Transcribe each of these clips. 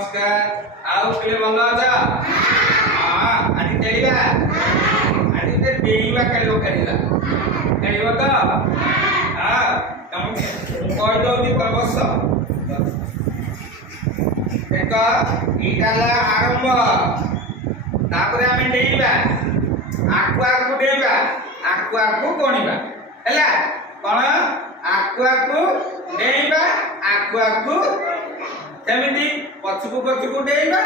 नमस्कार आओ केले भलो अछ हां आदि खेलिबा आदि ते देईबा खेलिबो खेलिबो तो हां तम कोइ दउनी बस एक इटाला आरंभ तापरे आमे देईबा आकु देईबा आकु कोणीबा हैला कोन आकु देईबा आकु केमिति पछुकु देईबा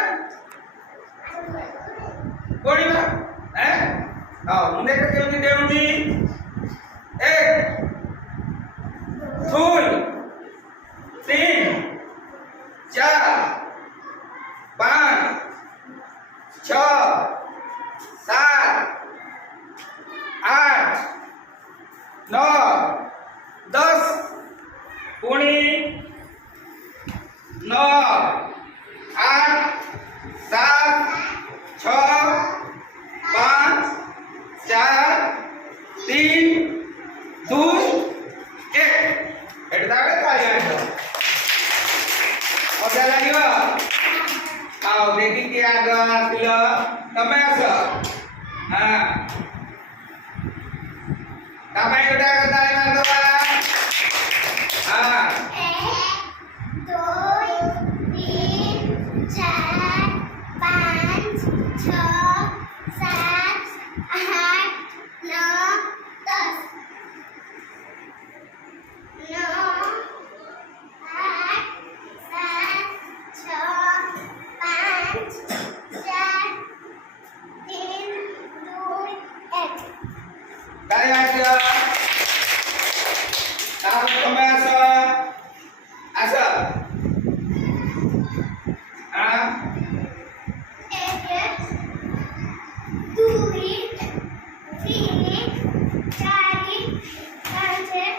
कोणीबा हां मुंडे केमिति देउनी 1 2 3 4 5 6 7 8 9 10 पुणी 9 8 7 6 5 4 3 2 1 एटावे ताली आइलो मजा लागियो आओ देखि के आग आसिलो तमे आस हां तमे गोटा ताली मार दबा हां 1 2 3 4 5 6 7 8 9 10 9 8 7 6 5 4 3 2 1 ताली आइलो ताप तमे आस हां 1 2 3 4 5 6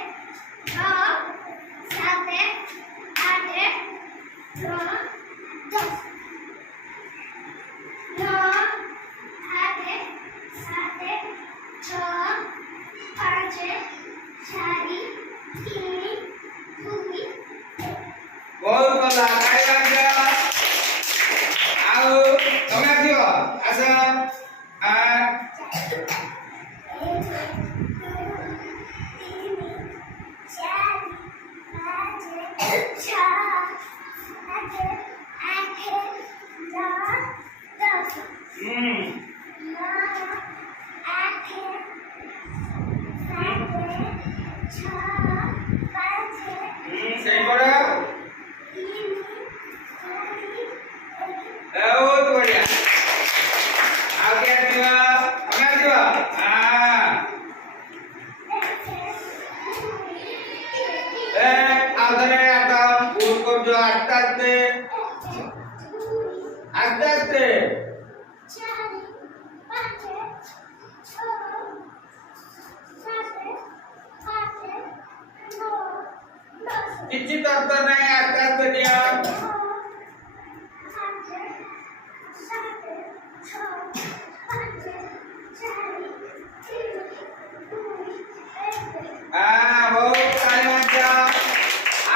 7 8 9 10 9 8 7 6 5 4 3 2 बहुत भला ताली आइलो आओ तमे आसियो आस हां 1 2 3 4 5 6 7 8 9 10 9 8 7 6 5 सही पड़ो 3 बहुत बढ़िया आगे आदिवा हमें आदिवा हां आधरे आता ऊपर जो आस्ते आस्ते 4 5 6 7 8 9 10 किसी तरह नहीं आस्ते दिया बहुत ताली मारजा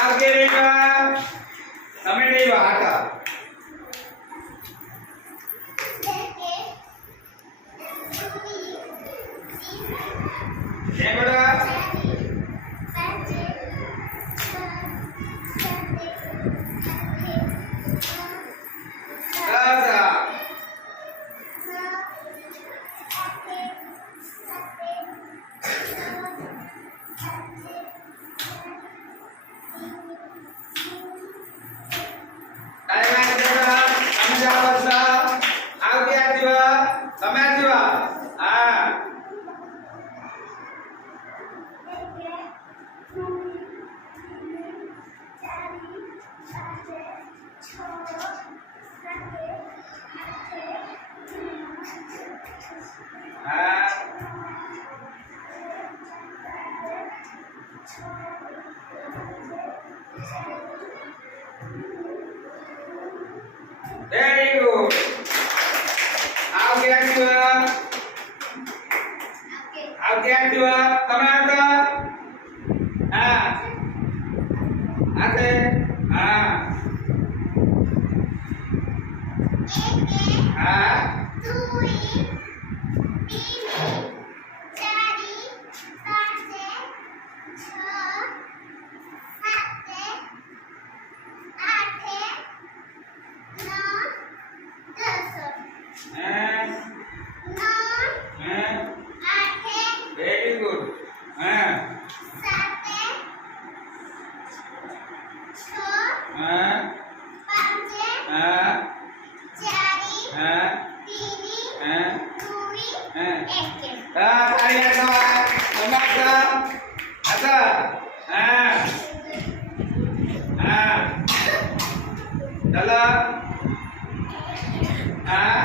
आगे देवा समय देवा आता ये बड़ा दादा ताली मारजा समझा वर्षा आगे आदिवा समय आदिवा हां very good आगे आदिवा तमे आता हां आते हां હા પાંચે હા ચારી હા તીની હા દૂરી હા એકે હા તાળી વાગવા સમાપ્ત હતા હા હા ચાલો હા